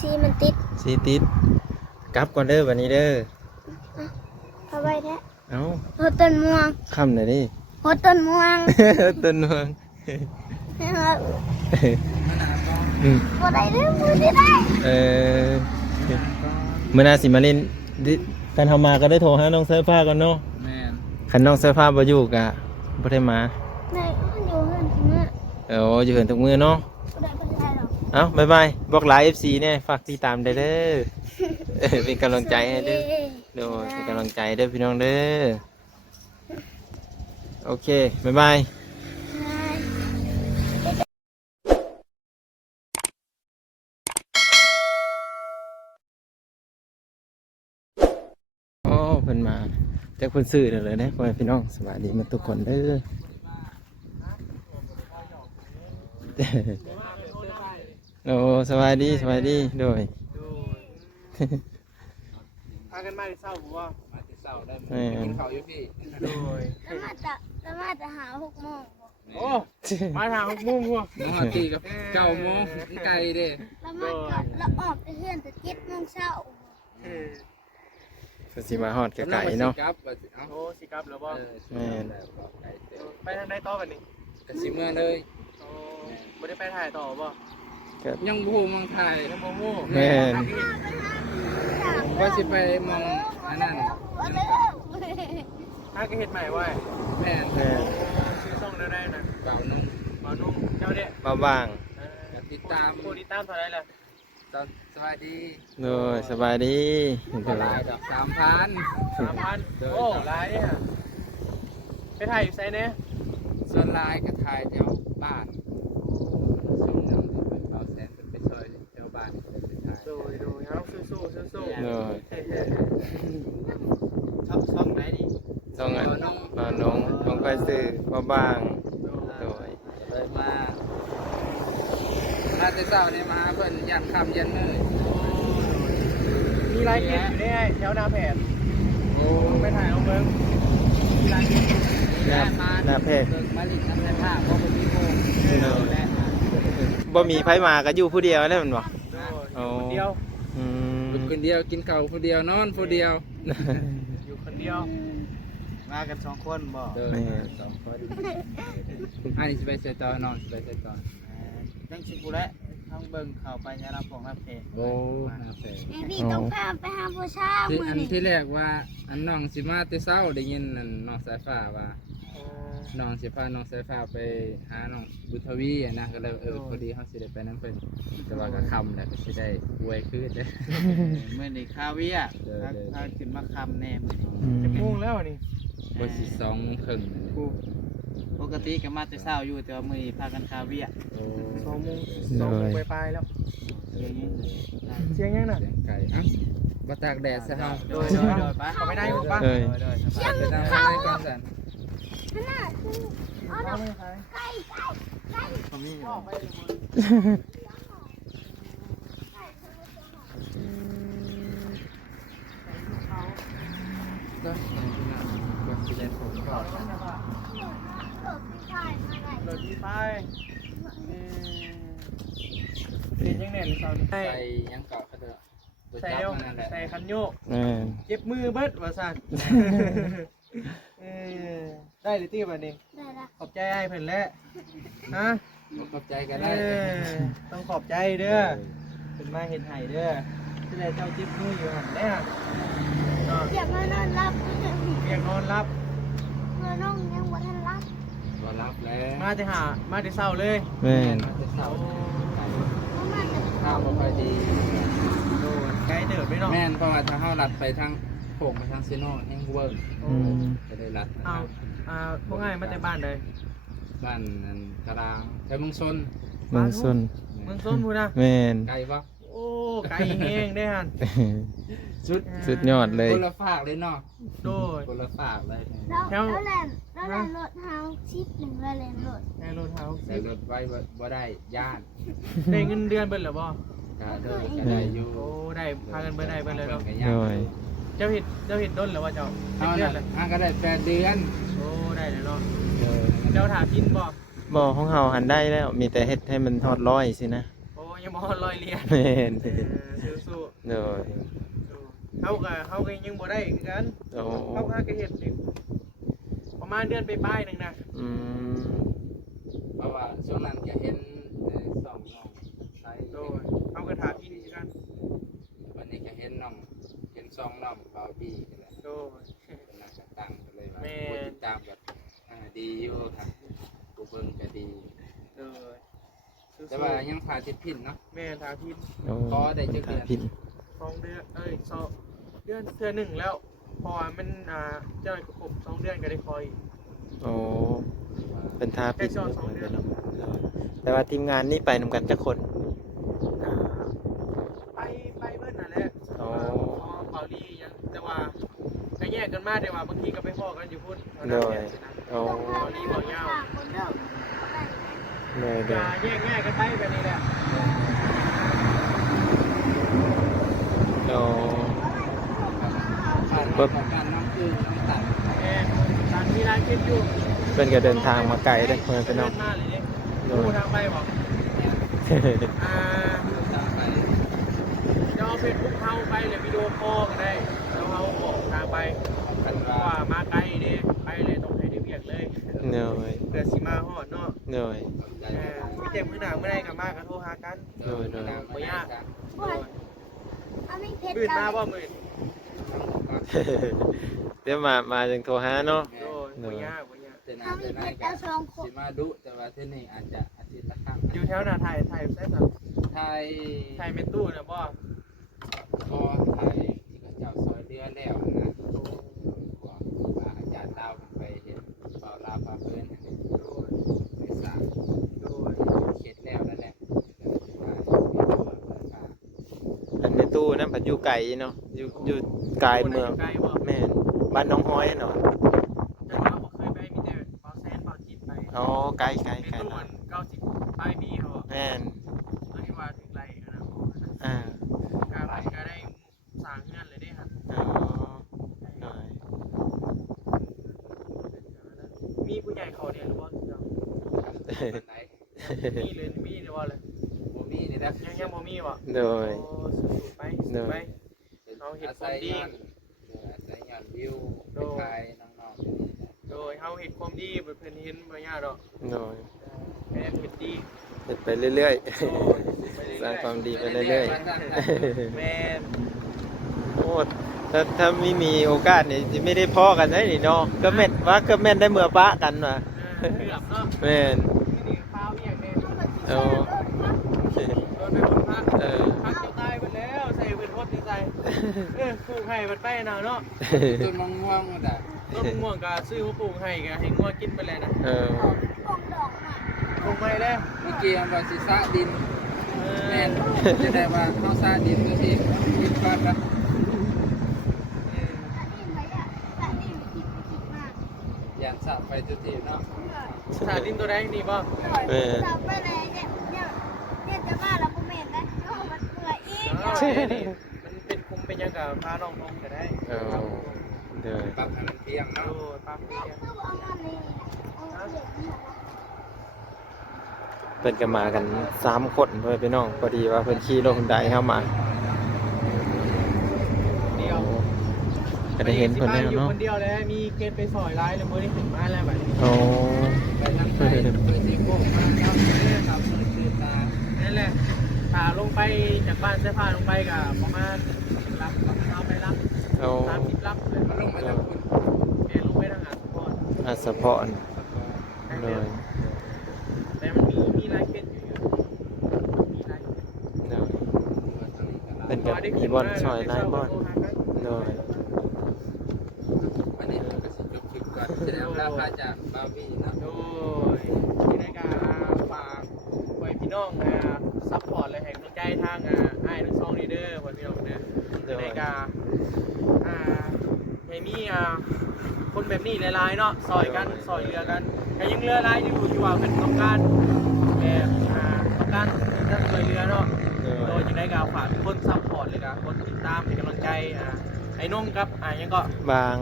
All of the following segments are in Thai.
ซีมันติดสีติดกลับก่อนเด้อวันนี้เด้อเอาไว้แท้เอาโหต้นม่วงค่ำหน่อยดิโหต้นม่วงต้นเมืองบ่ได้เด้อมือที่ได้เมื่อนาสิมาเล่นกันเฮามาก็ได้โทรหาน้องเสื้อผ้าก่อนเนาะแม่นคันน้องเสื้อผ้าบ่อยู่ก็บ่ได้มาได้อยู่เฮือนทุกมื้ออยู่เฮือนทุกมื้อเนาะบ่ได้ไปได้หรอก บ๊ายบายบอกหลาย FC เนี่ยฝากติดตามได้เด้อเป็นกำลังใจให้เด้อเป็นกำลังใจเด้อพี่น้องเด้อโอเคบ๊ายบายเพิ่นมาจากเพิ่นซื้อเลยนะพ่อแม่พี่น้องสวัสดีมาทุกคนเด้อโอ้สวัสดีโดยพากันมาที่เศร้าผมว่ามาที่เศร้าได้กินข้าวอยู่พี่โดยแล้วมาจะหา6 โมงโอ้มาทาง6 โมงว่ะมาตีกับ9 โมงไกลเด้แล้วออกไปเฮือนแต่7 โมงเช้าสิมาฮอดไกลๆเนาะโอ้สิกลับแล้วบ่แม่นไปทางใดต่อกันนี่ก็สิเมื่อเลยโอ้บ่ได้ไปถ่ายต่อบ่ยังบ่ฮู้มองถ่ายยังบ่ฮู้แม่นว่าสิไปมองอันนั้นถ้าก็เฮ็ดใหม่ไว้แม่นชื่อช่องได้นะบ่าวนุ่งเจ้าเด้บ่าวบางติดตามผู้ติดตามเท่าไหร่ล่ะสวัสดีโดยสบายดีเท่าไหร่ดอก3,000โอ้หลายเนี่ยไปถ่ายอยู่ไสแน่ส่วนลายก็ถ่ายแถวบ้านส่งนำเป็นเบาแสนเป็นซอยแถวบ้านดูเฮาสู้โดยช่องไหนดิช่องน้องไปซื้อบ่าวบางโดยเลยมาแต่เช้านี่มาเพิ่นยันค่ำยันมื้อมีรายเก็บอยู่ได้แถวนาแผนโอ้ไปถ่ายเอาเบิ่งมีรายเก็บนาแพทย์มาลิกน้ำในท่าเพราะบ่มีโมงบ่มีไผมาก็อยู่ผู้เดียวแล้วมันบ่คนเดียวอยู่คนเดียวกินข้าวผู้เดียวนอนผู้เดียวอยู่คนเดียวมากัน2 คนบ่2 คนอันนี้สิไปใส่ต่อนอนสิไปใส่ต่อยังสิกูแล้วทั้งเบิ่งเข้าไปยารับของรับเพโอ้รับเพพี่ต้องพาไปหาผู้ชายมื้อนี้ที่แรกว่าอันน้องสิมาแต่เช้าได้ยินนั่นน้องสายฟ้าว่าน้องสิพาน้องสายฟ้าไปหาน้องบุญทวีนะก็เลยพอดีเฮาสิได้ไปนำเพิ่นแต่ว่าก็ค่ำแล้วก็สิได้อวยคืนเด้มื้อนี้คาเวียถ้าขึ้นมาค่ำแน่มื้อนี้จะโมงแล้วนี่บ่สิ2 โมงครึ่งปกติก็มาแต่เช้าอยู่แต่ว่ามื้อนี้พากันคาเวีย2 โมงปลายแล้วเสียงยังน่ะเสียงไก่บ่ตากแดดซะเฮาโดยไปเข้าไปได้บ่ป่ะเสียงเขาขนาดเอาไก่เขามีอยู่ก็สิได้ผมก่อนโดดที่ไปเป็นยังไงตอนนี้ใส่ยังเกาะเขาเด้อใส่คันโยกเจ็บมือเบิดว่าสั่นได้หรือตีแบบนี้ขอบใจไอ้เพิ่นแล้วฮะขอบใจกันได้ต้องขอบใจเด้อเป็นมาเห็นไห้เด้อที่ไหนเจ้าจิ๊บมืออยู่หันได้อยากมานอนรับอยากนอนรับน้องยังบ่ทันรับนอนรับแล้วมาแต่เช้าเลยแม่มาแต่เช้าข้าวบ่ค่อยดีโดนไกลเดินไปเนาะแม่นเพราะว่าถ้าเฮาลัดไปทางโป่งไปทางซีโน่แห่งเวิร์กจะได้ลัดพวกง่ายมาแต่บ้านเลยบ้านนั่นกระดางแถวเมืองซนพูดนะแม่นไกลปะโอ้ไกลแห้งได้ฮันสุดยอดเลยคนละฝากเลยเนาะโดยคนละฝากเลยแล้วแล่นรถเฮาชิป1แล้วแล่นรถได้รถไว้บ่ได้ญาติได้เงินเดือนเบิ่นหรือบ่ก็ได้อยู่โอ้ได้พากันเบิ่นได้เบิ่นเลยเนาะเจ้าเห็ดด้นหรือว่าเจ้าเดือนก็ได้8 เดือนโอ้ได้เลยเนาะเจ้าถากินบ่ของเฮาหันได้แล้วมีแต่เฮ็ดให้มันทอดร้อยสินะโอ้ ยังบ่ลอยเรียน แม่น สู้ โดย ๆเฮาก็ยังบ่ได้คือกัน โอ้ เฮาหาก็เฮ็ดนี่ประมาณเดือนไปปลายนึงนะ อืม เพราะว่าช่วงนั้นก็เห็นสองน้องใช้ โดยเฮาก็ถามพี่นี่คือกัน วันนี้ก็เห็นน้องเห็นสองน้องเบาบี้กันแหละ โดย เป็นนักต่างกันเลยว่า แม่ ผู้ติดตามแบบดีอยู่ครับกูเบิ่งก็ดี โดยสู้ๆ แต่ว่ายังขาดติดพินเนาะ แม่ถามพี่ โอ้ พอได้จักเดือน พิน 2 เดือน2 เดือนเทื่อหนึ่งแล้วเพอมันเจ้าครบ2 เดือนก็ได้คอย โอ้เป็นทาพิน ได้สอน2 เดือน แต่ว่าทีมงานนี่ไปนำกันจักคน ไปเบิ่นนั่นแหละ อ๋อ เบาลียังแต่ว่าก็แยกกันมาแต่ว่าบางทีก็ไปพ้อกันอยู่พุ่น โดยโอ้ เบาลีเบายาว คนเดิม โดยโด อย่าย แยกกันไปแบบนี้แหละ โอ้ ผ่านมาของการน้องคือน้องตัด แม่ตามที่ร้านคิดอยู่ เพิ่นก็เดินทางมาไกลเด้อเพิ่นพี่น้อง มาเลยเนี่ยดูทางไปบอกอ่า ตามไป จะเอาเฟซบุ๊กเข้าไปหรือวิดีโอคอลก็ได้แล้วเขาบอกทางไป กัน เพราะ ว่า ว่ามาไกลเนี่ยไปเลยต้องให้ได้เวียกเลย โดย เกิดสิมาฮอดเนาะ โดย ใจ มีแต่มื้อหน้ามื้อใดก็มากันโทรหากัน โดยนางไม่ยาก เอาไม่เพชร มื้อมาบ่มื้อ เดี๋ยวมาจึงโทรหาเนาะ โดยบ่ยากบ่ยาก แต่นา เอา ง ไม่ แต่ เพ นาย ชร ก็ เอา2 คน สิมาดุแต่ว่าที่นี่อาจจะอาทิตย์ละครั้ง อยู่แถวหน้าไทยไทยใช่ป่ะ ไทย ไทยเป็นตู้น่ะบ่ พอไทยที่เขาเจ้าซอยเรือแล้วนะว่าอาจารย์เล่าไปเห็นเป่าลาพาเพื่อนในสาม โดย เข็ดแล้วนั่นแหละ อันในตู้นั่นผัดอยู่ไกลเนาะอยู่ไกลเมือง ไกลบ่ แม่นบ้านน้องห้อยเนาะ แต่ว่าบ่เคยไปมีแต่เบาแซนเบาจิตไป อ๋อไกลไกล เป็น ไกล ตู้ เนาะ 90ปลายปีเขา แม่น เอ้ยว่าถึงไรนะ อ่า การไปก็ได้สร้างเงินเลยได้ครับ อ๋อหน่อย มีผู้ใหญ่เขาเนี่ยหรือว่ามีเลยมีหรือว่าอะไร บ่มีนี่นะ ยังบ่มีวะ โดย โอ้สู้ไปสู้ไป เอาเห็ดความดี อาศัยงานวิวไปขายน้องๆ โดยเฮาเห็ดความดีเพิ่นเห็นบ่ยากดอก โดย แม่นเห็ดดี เฮ็ดไปเรื่อยๆ สร้างความดีไปเรื่อย แม่น ๆ โอ้ถ้าไม่มีโอกาสนี่สิไม่ได้พ้อกันได้นี่เนาะก็แม่นว่าก็แม่นได้เมื่อปะกันว่ะ เกือบเนาะ แม่น นี่ข้าวเอียงแม่ เอา โดนไปบนพัก เออ พักจะตายไปแล้วใส่เพิ่นโคตรดีใจปลูกให้มันไปน่ะเนาะ ต้นมะม่วงมันอ่ะ ต้นมะม่วงก็ซื้อมาปลูกให้ก็ให้งัวกินไปแล้วนะ เออ ของดอกน่ะ ปลูกไปแล้ว เมื่อกี้ว่าสิซะดินแม่นจะได้ว่าเฮาซะดินตัวที่ดินก่อนนะ อันนี้ไหมอ่ะอันนี้คิดมาก ย่านซะไปตัวที่เนาะ สาดินตัวแดงนี่บ่ จับไปเลยเนี่ยจะมาแล้วกูเมนนะแล้วมันเปื่อยอีก มันเป็นคุมเป็นยังกับพาน้องลงก็ได้ เออเดี๋ยว ปรับให้มันเพียง โอ้ เนาะ ปั๊บเพียง เอาอันนี้เอาเด็กนี่ เพิ่นก็มากัน3คนเพิ่นพี่น้องพอดีว่าเพิ่นขี่รถฮุนไดเข้ามา เดียว ก็ได้เห็นเพิ่นแล้ว อยู่ เนาะ คนเดียวเลยมีเกณฑ์ไปซอยร้ายเลยมื้อนี้ถึงมาแล้วบัดนี้ โอ้ ไปทางไทยไปสิโกงมาแล้วครับคือตา นั่นแหละถ้าลงไปจากบ้านเสื้อผ้าลงไปก็ประมาณรับเอาไปรับ โอ้ 30รับเลย มันลงไปทางคุณ แม่ลงไปทางหาสปอร์ต อาสะพอนโดย แต่มันมีลายเกณฑ์อยู่มีลาย โดยเป็นกับมีบอลซอยหลายบอลโดย วันนี้เราก็สิจบคลิปก่อนจะได้เอาราคาจากบาวีนะ โดยที่ได้การฝากไว้พี่น้องซัพพอร์ตและให้กำลังใจทางอ้ายทั้งสองลีเดอร์ไว้พี่น้องเด้อ โดย ในการให้มีคนแบบนี้หลายๆเนาะซอยกันซอยเรือกันแต่ยังเรือหลายอยู่ที่ว่าเป็นต้องการแบบต้องการจะซอยเรือเนาะ โด โด ย ยจะได้การฝากคนซัพพอร์ตเลยครับคนติดตามให้กำลังใจไอ้นุ่มครับยังก็ บาง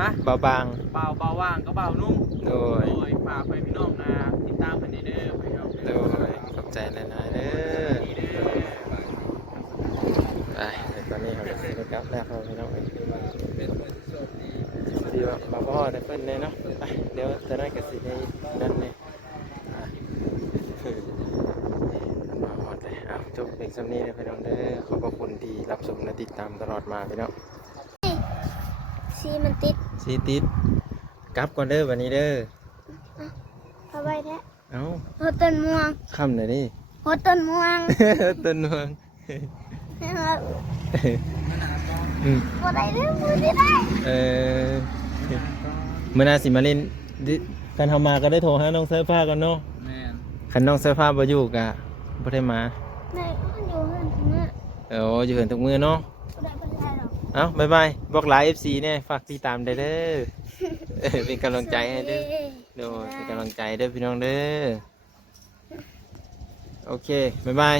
ฮะ เบาบาง เบาว่างก็เบานุ่ม โดย โดยฝากไปพี่น้องติดตามกันเด้อพี่น้อง โดยขอบใจหลายๆเด้อ ดีเด้อ กลับแล้วพี่น้อง เป็นมือที่โชคดี ดีว่ามาพ่อได้เพิ่นเลยเนาะไปเดี๋ยวจะได้กสิในนั่นเลยมาหมดเลยเอาจบเพลงซ้ำนี้เลยพี่น้องเด้อขอบพระคุณที่รับชมและติดตามตลอดมาพี่น้อง ซีมันติด ซีติดกลับก่อนเด้อวันนี้เด้อ เอาไว้แท้ เอ้า โหต้นม่วง คำหน่อยดิ โหต้นม่วง ต้นเมือง นะครับ อืม บ่ได้เด้อบ่ได้ได้ เมื่อนาสิมาเล่นกันทำมาก็ได้โทรหาน้องเสื้อผ้ากันเนาะ แม่น คันน้องเสื้อผ้าบ่อยู่กะบ่ได้มา ได้มันอยู่เฮือนถึงมื้อ อยู่เห็นทุกมือเนาะ บ่ได้บ่ได้หรอก เอ้าบ๊ายบายบอกลา FC เนี่ยฝากติดตามได้เด้อเป็นกำลังใจให้เด้อโดยเป็นกำลังใจเด้อพี่น้องเด้อโอเคบ๊ายบาย